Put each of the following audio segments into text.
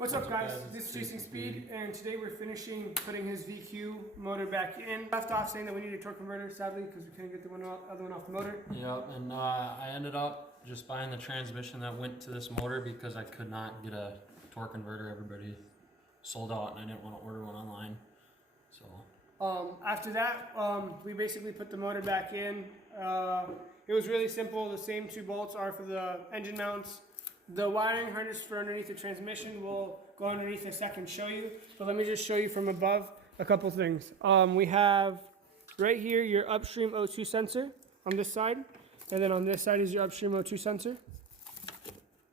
What's up guys, this is Chasing Speed, and today we're finishing putting his VQ motor back in. Left off saying that we need a torque converter, sadly, because we couldn't get the other one off the motor. Yep, and I ended up just buying the transmission that went to this motor because I could not get a torque converter. Everybody sold out and I didn't want to order one online. So After that, we basically put the motor back in. It was really simple. The same two bolts are for the engine mounts. The wiring harness for underneath the transmission will go underneath in a second and show you. But let me just show you from above a couple things. We have right here your upstream O2 sensor on this side. And then on this side is your upstream O2 sensor.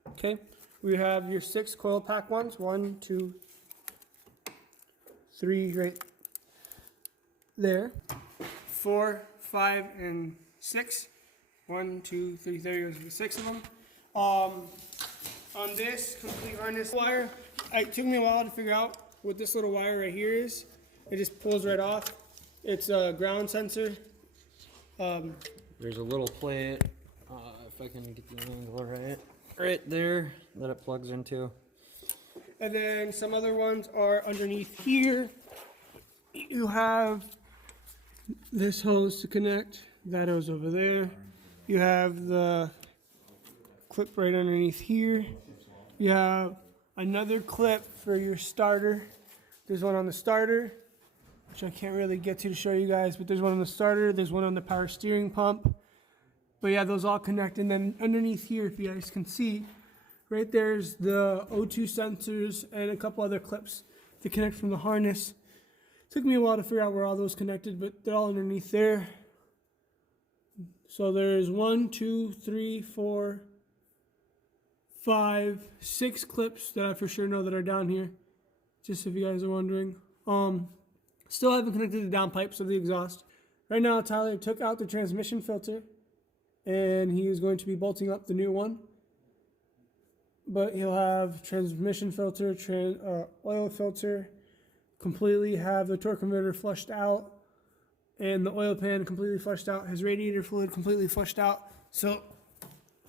Okay. We have your 6 coil pack ones. 1, 2, 3 right there. 4, 5, and 6. 1, 2, 3, there goes the 6 of them. On this complete harness wire, it took me a while to figure out what this little wire right here is. It just pulls right off. It's a ground sensor. there's a little plate, if I can get the angle right there that it plugs into. And then some other ones are underneath here. You have this hose to connect. That hose over there. You have the clip right underneath here. You have another clip for your starter. There's one on the starter, which I can't really get to show you guys, but there's one on the starter. There's one on the power steering pump. But yeah, those all connect. And then underneath here, if you guys can see, right there's the O2 sensors and a couple other clips to connect from the harness. Took me a while to figure out where all those connected, but they're all underneath there. So there's 1, 2, 3, 4, 5, 6 clips that I for sure know that are down here, just if you guys are wondering. Still haven't connected the downpipes of the exhaust. Right now, Tyler took out the transmission filter, and he is going to be bolting up the new one. But he'll have transmission filter, oil filter, completely have the torque converter flushed out, and the oil pan completely flushed out, his radiator fluid completely flushed out. So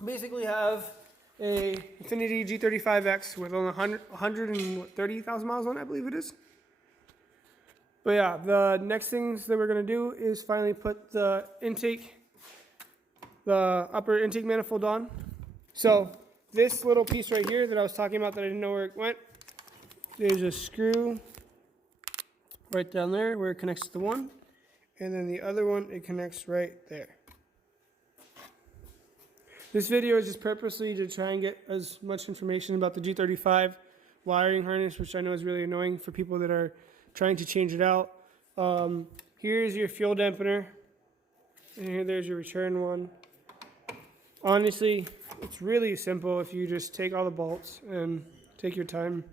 basically have a Infiniti G35X with only 130,000 miles on it, I believe it is. But yeah, the next things that we're going to do is finally put the upper intake manifold on. So this little piece right here that I was talking about that I didn't know where it went, there's a screw right down there where it connects to the one, and then the other one, it connects right there. This video is just purposely to try and get as much information about the G35 wiring harness, which I know is really annoying for people that are trying to change it out. Here's your fuel dampener, and there's your return one. Honestly, it's really simple if you just take all the bolts and take your time.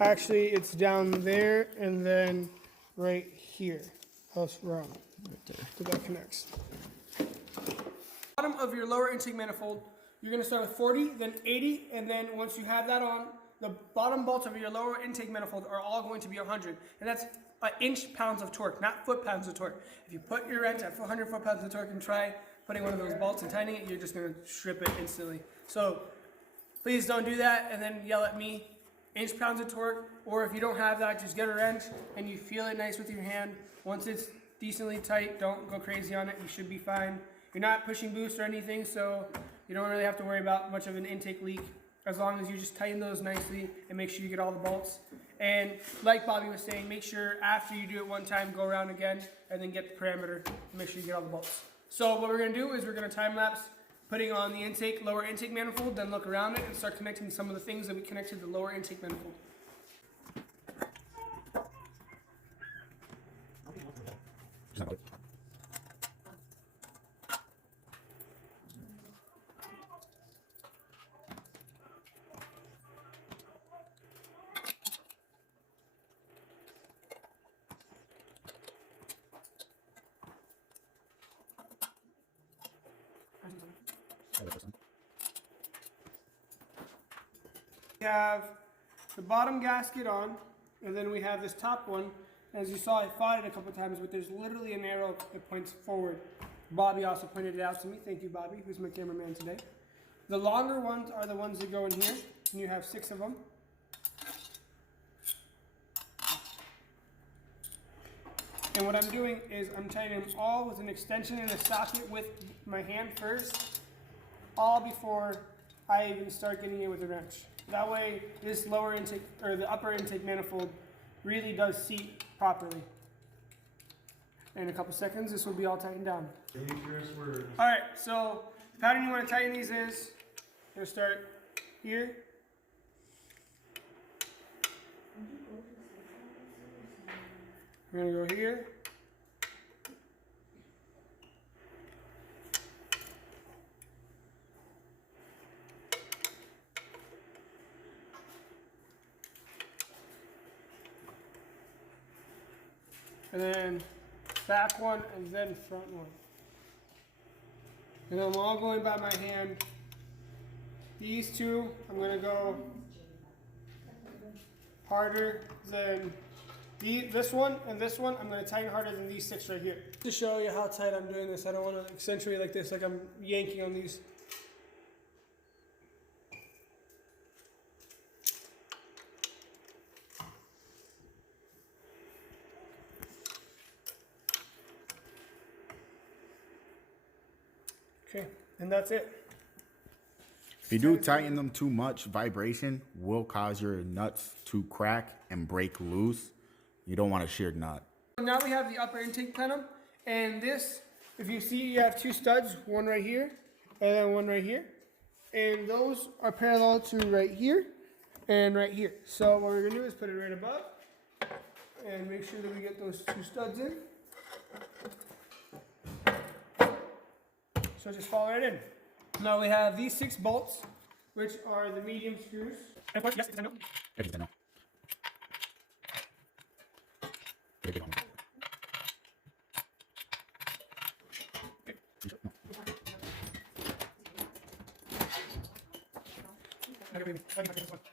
Actually, it's down there and then right here. Oh, it's wrong. Right there. So that connects. Bottom of your lower intake manifold, you're going to start with 40, then 80, and then once you have that on, the bottom bolts of your lower intake manifold are all going to be 100, and that's inch-pounds of torque, not foot-pounds of torque. If you put your wrench at 100 foot-pounds of torque and try putting one of those bolts and tightening it, you're just going to strip it instantly. So please don't do that and then yell at me. Inch-pounds of torque, or if you don't have that, just get a wrench and you feel it nice with your hand. Once it's decently tight, don't go crazy on it. You should be fine. You're not pushing boost or anything, so you don't really have to worry about much of an intake leak, as long as you just tighten those nicely and make sure you get all the bolts. And like Bobby was saying, make sure after you do it one time, go around again and then get the parameter and make sure you get all the bolts. So what we're going to do is we're going to time lapse putting on the lower intake manifold, then look around it and start connecting some of the things that we connected to the lower intake manifold. We have the bottom gasket on, and then we have this top one. As you saw, I fought it a couple times, but there's literally an arrow that points forward. Bobby also pointed it out to me. Thank you, Bobby, who's my cameraman today. The longer ones are the ones that go in here, and you have 6 of them. And what I'm doing is I'm tightening them all with an extension in a socket with my hand first, all before I even start getting it with a wrench. That way, this lower intake, or the upper intake manifold really does seat properly. In a couple seconds, this will be all tightened down. Alright, so the pattern you want to tighten these is, you're going to start here. We're going to go here. And then back one, and then front one. And I'm all going by my hand. These two, I'm going to go harder than this one, and this one, I'm going to tighten harder than these 6 right here. To show you how tight I'm doing this, I don't want to accentuate like this, like I'm yanking on these. Okay, and that's it. If you do tighten them too much, vibration will cause your nuts to crack and break loose. You don't want a sheared nut. Now we have the upper intake plenum, and this, if you see, you have 2 studs, one right here, and then one right here. And those are parallel to right here and right here. So what we're gonna do is put it right above, and make sure that we get those 2 studs in. So just follow right in. Now we have these 6 bolts, which are the medium screws. And of course, yes, it's a no. Everything. Very big one.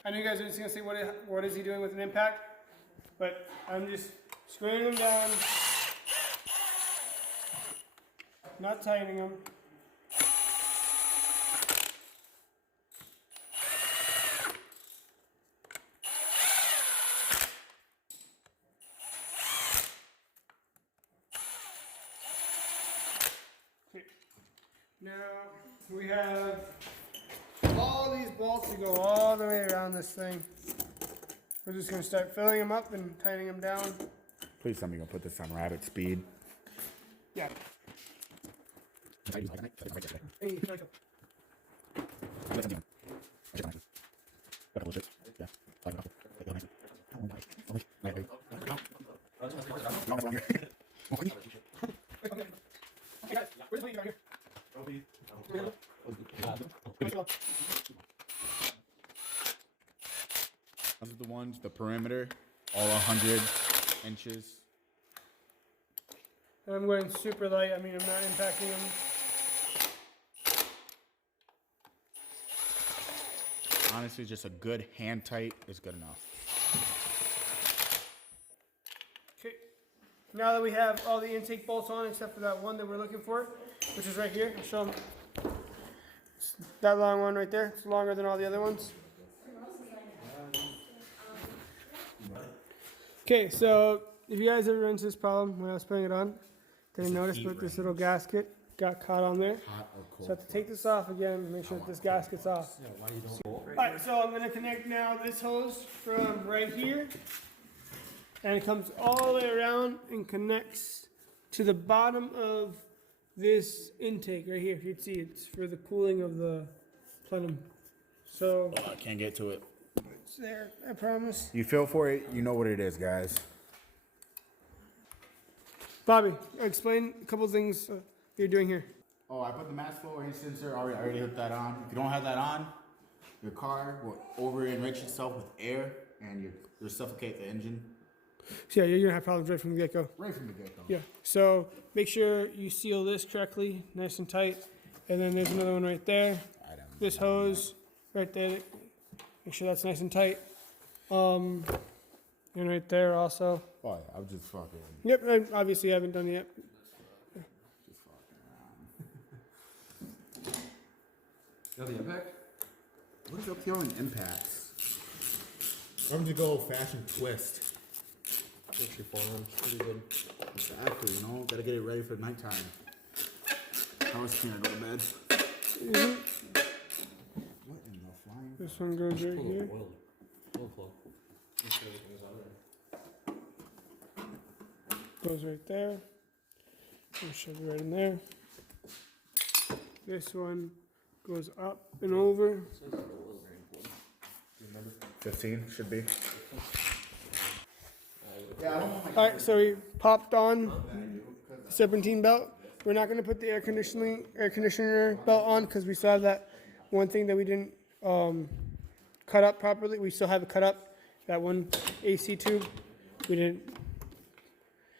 I know you guys are just gonna say, what is he doing with an impact? But I'm just screwing them down, not tightening them. Okay. Now we have all these bolts to go all the way around this thing. We're just going to start filling them up and tightening them down. Please tell me you're going to put this on rabbit speed. Yeah. Hey guys, where's the lead right here? Those are the ones, the perimeter, all 100 inches. I'm going super light. I mean, I'm not impacting them. Honestly, just a good hand tight is good enough. Okay. Now that we have all the intake bolts on, except for that one that we're looking for, which is right here, I'll show them. It's that long one right there. It's longer than all the other ones. Okay, so if you guys ever run into this problem when I was putting it on, didn't notice, but this little gasket got caught on there. So I have to take this off again and make sure that this gasket's off. Alright, so I'm going to connect now this hose from right here. And it comes all the way around and connects to the bottom of this intake right here. If you'd see, it's for the cooling of the plenum. So I can't get to it. it's there, I promise. You feel for it, you know what it is, guys. Bobby, explain a couple things you're doing here. Oh, I put the mass flow range sensor. I already hooked that on. If you don't have that on, your car will over-enrich itself with air, and you'll suffocate the engine. So yeah, you're gonna have problems right from the get-go. Right from the get-go. Yeah. So make sure you seal this correctly, nice and tight. And then there's another one right there. This hose right there. Make sure that's nice and tight. And right there also. Oh, yeah, I'm just fucking. Yep. I obviously haven't done it yet. Just fucking around. Got the impact? What is up here on impacts? I'm gonna go old-fashioned twist. Actually, falling. Pretty good. Exactly, you know, gotta get it ready for nighttime. I was trying to go to bed. What in the flying? This one goes right here. Oil flow. Make sure everything's out there. Goes right there. We'll shove it right in there. This one goes up and over. 15 should be. Yeah, I don't want All right, so we popped on the serpentine belt. We're not going to put the air conditioner belt on because we still have that one thing that we didn't cut up properly. We still have it cut up, that one AC tube. We didn't.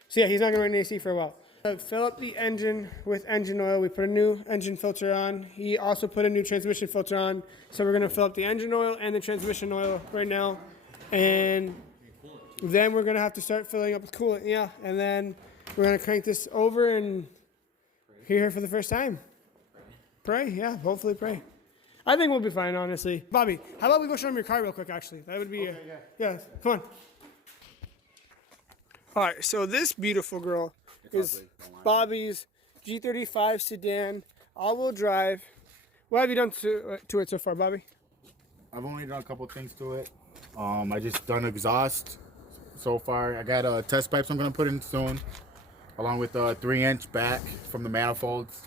So yeah, he's not going to run AC for a while. Fill up the engine with engine oil. We put a new engine filter on. He also put a new transmission filter on. So we're going to fill up the engine oil and the transmission oil right now. And then we're going to have to start filling up with coolant. Yeah. And then we're going to crank this over and here for the first time. Pray. Yeah. Hopefully pray. I think we'll be fine, honestly. Bobby, how about we go show him your car real quick, actually? That would be, okay, yeah. Come on. All right. So this beautiful girl is Bobby's G35 sedan, all-wheel drive. What have you done to it so far, Bobby? I've only done a couple things to it. I just done exhaust so far. I got test pipes I'm gonna put in soon, along with a 3-inch back from the manifolds.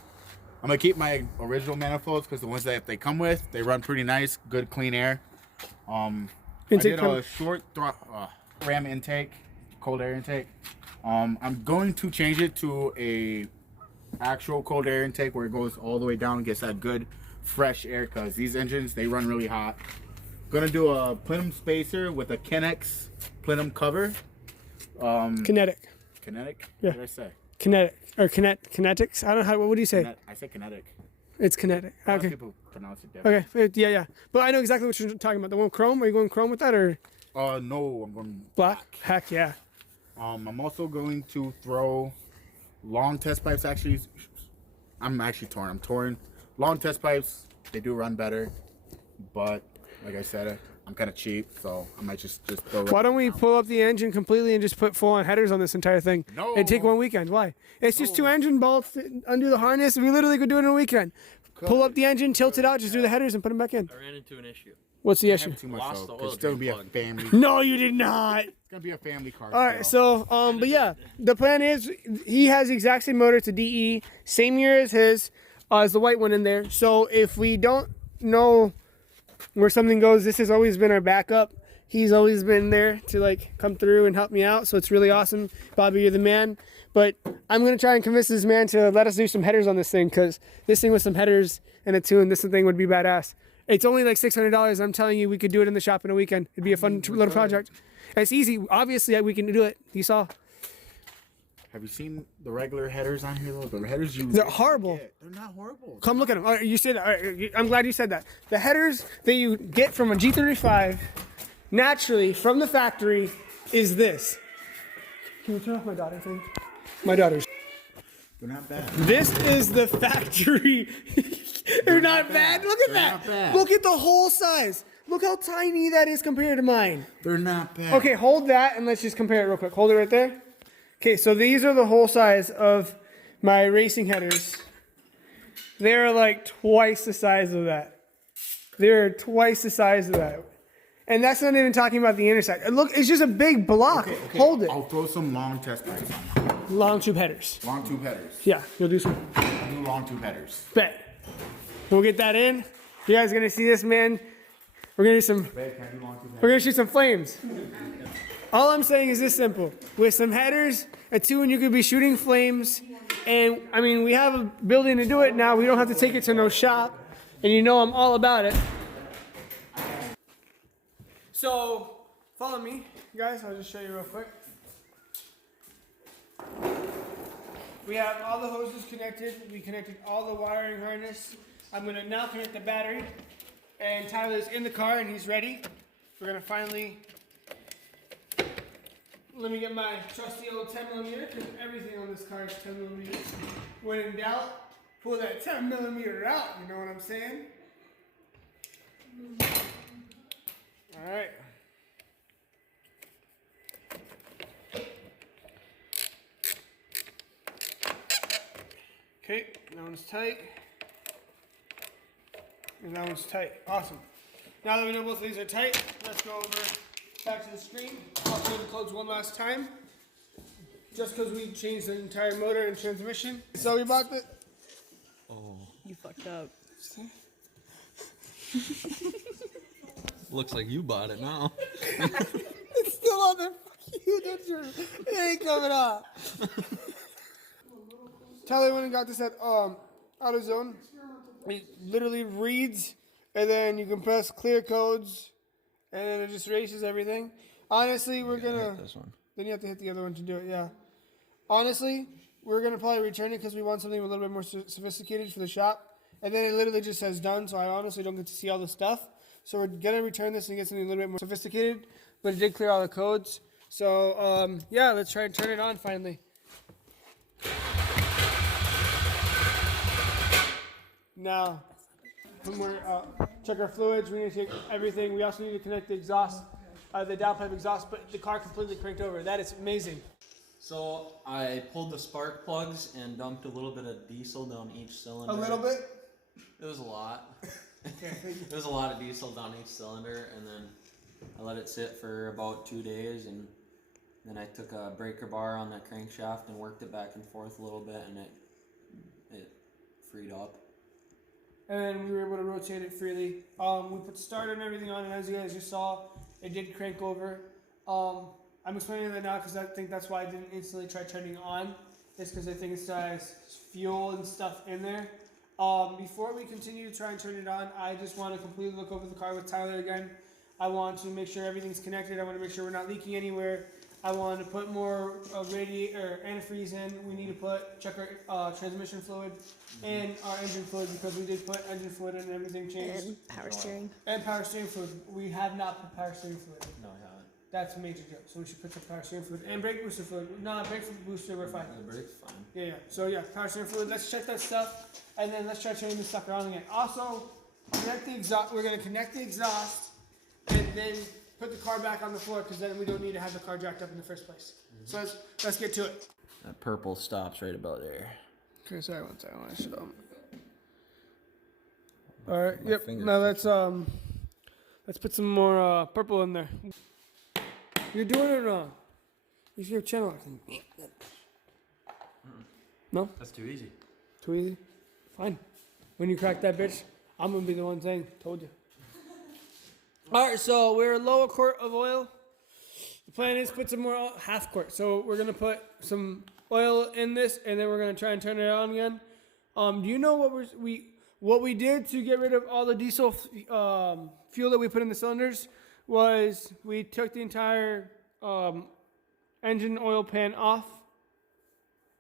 I'm gonna keep my original manifolds because the ones that they come with, they run pretty nice, good clean air. I did a short ram intake, cold air intake. I'm going to change it to a actual cold air intake where it goes all the way down and gets that good fresh air because these engines, they run really hot. Gonna do a plenum spacer with a Kinex plenum cover. Kinetic. Kinetic? Yeah. What did I say? Kinetic. Or kinetics? I don't know how, what do you say? I said kinetic. It's kinetic. A lot of Okay. people pronounce it different. Okay. Yeah. But I know exactly what you're talking about. The one chrome? Are you going chrome with that or No, I'm going black? Heck yeah. I'm also going to throw long test pipes. Actually, I'm actually torn. I'm torn. Long test pipes, they do run better, but like I said, I'm kind of cheap, so I might just throw. Why don't we pull up the engine completely and just put full-on headers on this entire thing? No. And take one weekend. Why? It's just 2 engine bolts, undo the harness, and we literally could do it in a weekend. Pull up the engine, tilt it out, just do the headers and put them back in. I ran into an issue. What's the issue? Too much Lost though, the 'cause oil it's gonna drain be a plug. family. No, you did not. It's gonna be a family car. All right, so, but yeah, the plan is he has the exact same motor. It's a DE, same year as his, as the white one in there. So if we don't know where something goes, this has always been our backup. He's always been there to like come through and help me out. So it's really awesome. Bobby, you're the man. But I'm going to try and convince this man to let us do some headers on this thing because this thing with some headers and a tune, this thing would be badass. It's only like $600. I'm telling you, we could do it in the shop in a weekend. It'd be a fun little project. It's easy. Obviously, we can do it. You saw. Have you seen the regular headers on here though? The headers They're horrible. They're not horrible. Come look at them. All right, you said that. All right, I'm glad you said that. The headers that you get from a G35 naturally from the factory is this. Can you turn off my daughter thing? My daughter's. They're not bad. This is the factory. They're not bad. Look at They're that. not bad. Look at the whole size. Look how tiny that is compared to mine. They're not bad. Okay, hold that and let's just compare it real quick. Hold it right there. Okay, so these are the whole size of my racing headers. They're like twice the size of that. They're twice the size of that. And that's not even talking about the inner side. Look, it's just a big block. Okay, Hold it. I'll throw some long test pipes on. Long tube headers. Long tube headers. Yeah, you'll do some. I'll do long tube headers. Bet. We'll get that in. You guys are gonna see this, man. We're gonna do some. Babe, can I do long tube headers? We're gonna shoot some flames. All I'm saying is this simple. With some headers, a tune, you could be shooting flames. And I mean, we have a building to do it now. We don't have to take it to no shop. And you know I'm all about it. So, follow me, guys. I'll just show you real quick. We have all the hoses connected. We connected all the wiring harness. I'm gonna now connect the battery. And Tyler's in the car and he's ready. We're gonna finally, let me get my trusty old 10mm, because everything on this car is 10mm. When in doubt, pull that 10mm out, you know what I'm saying? All right. Okay, that one's tight. And that one's tight. Awesome. Now that we know both of these are tight, let's go over back to the screen. I'll clear the codes one last time. Just because we changed the entire motor and transmission. So we bought the... Oh. You fucked up. Looks like you bought it now. It's still on there. Fuck you, don't you? It ain't coming off. Tyler went and got this at AutoZone. It literally reads, and then you can press clear codes, and then it just erases everything. Honestly, we're gonna. This one. Then you have to hit the other one to do it. Yeah. Honestly, we're gonna probably return it because we want something a little bit more sophisticated for the shop. And then it literally just says done, so I honestly don't get to see all the stuff. So we're gonna return this and get something a little bit more sophisticated. But it did clear all the codes. So yeah, let's try and turn it on finally. Now, when we're check our fluids, we need to check everything. We also need to connect the exhaust, the downpipe exhaust, but the car completely cranked over. That is amazing. So I pulled the spark plugs and dumped a little bit of diesel down each cylinder. A little bit? It was a lot. It was a lot of diesel down each cylinder, and then I let it sit for about 2 days, and then I took a breaker bar on that crankshaft and worked it back and forth a little bit, and it freed up. And then we were able to rotate it freely. We put the starter and everything on, and as you guys just saw, it did crank over. I'm explaining that now because I think that's why I didn't instantly try turning on. It's because I think it still has fuel and stuff in there. Before we continue to try and turn it on, I just want to completely look over the car with Tyler again. I want to make sure everything's connected. I want to make sure we're not leaking anywhere. I want to put more radiator antifreeze in. We need to check our transmission fluid and our engine fluid because we did put engine fluid in and everything changed. And power steering. And power steering fluid. We have not put power steering fluid. No, I haven't. That's a major deal. So we should put some power steering fluid and brake booster fluid. No, brake booster, we're fine. The brake's fine. Yeah, yeah. So yeah, power steering fluid. Let's check that stuff, and then let's try turning this sucker on again. Also, connect the exhaust. We're gonna connect the exhaust, and then put the car back on the floor because then we don't need to have the car jacked up in the first place. So let's get to it. That purple stops right about there. Okay, sorry, one second. I want to show them. All right. My Yep. finger's Now let's put some more purple in there. You're doing it wrong. Use your channel. No? That's too easy. Too easy? Fine. When you crack that bitch, I'm gonna be the one saying, told you. Alright, so we're low a quart of oil. The plan is put some more oil, half quart. So we're gonna put some oil in this and then we're gonna try and turn it on again. Do you know what we did to get rid of all the diesel fuel that we put in the cylinders was we took the entire engine oil pan off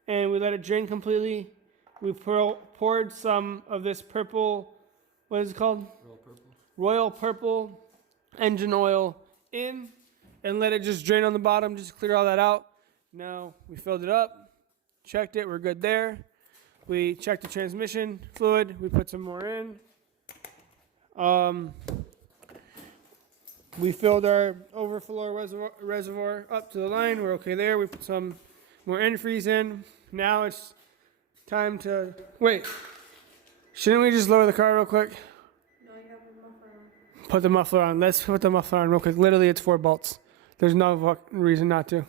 and we let it drain completely. We poured some of this purple, what is it called? Royal purple engine oil in and let it just drain on the bottom, just clear all that out. Now we filled it up, checked it, we're good there. We checked the transmission fluid, we put some more in. We filled our overflow reservoir up to the line, we're okay there. We put some more antifreeze in. Now it's time to, wait, shouldn't we just lower the car real quick? No, you have the muffler on. Put the muffler on. Let's put the muffler on real quick. Literally, it's 4 bolts. There's no reason not to.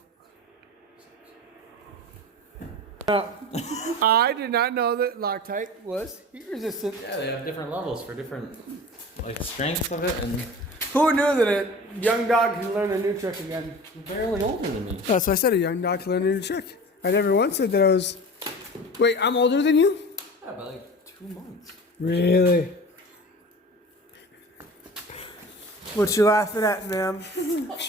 I did not know that Loctite was heat resistant. Yeah, they have different levels for different, like, strength of it, and Who knew that a young dog can learn a new trick again? you're barely older than me. That's what I said. A young dog can learn a new trick. I never once said that I was. Wait, I'm older than you? Yeah, by like 2 months. Really? What you laughing at, ma'am?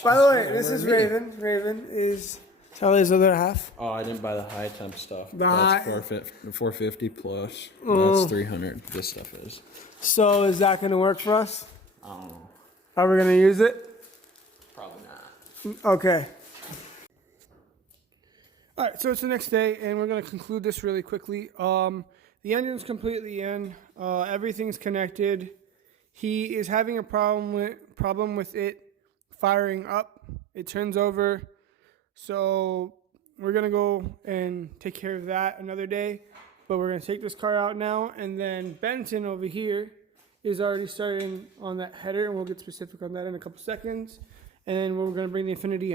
By the way, this is Raven. Raven is Charlie's other half. Oh, I didn't buy the high temp stuff. The That's high- 450 plus. Oh. That's 300. This stuff is. So is that going to work for us? I don't know. Are we going to use it? Probably not. Okay. All right, so it's the next day, and we're going to conclude this really quickly. The engine's completely in. Everything's connected. He is having a problem with it firing up. It turns over. So we're gonna go and take care of that another day. But we're gonna take this car out now, and then Benson over here is already starting on that header, and we'll get specific on that in a couple seconds. And then we're gonna bring the Infinity in.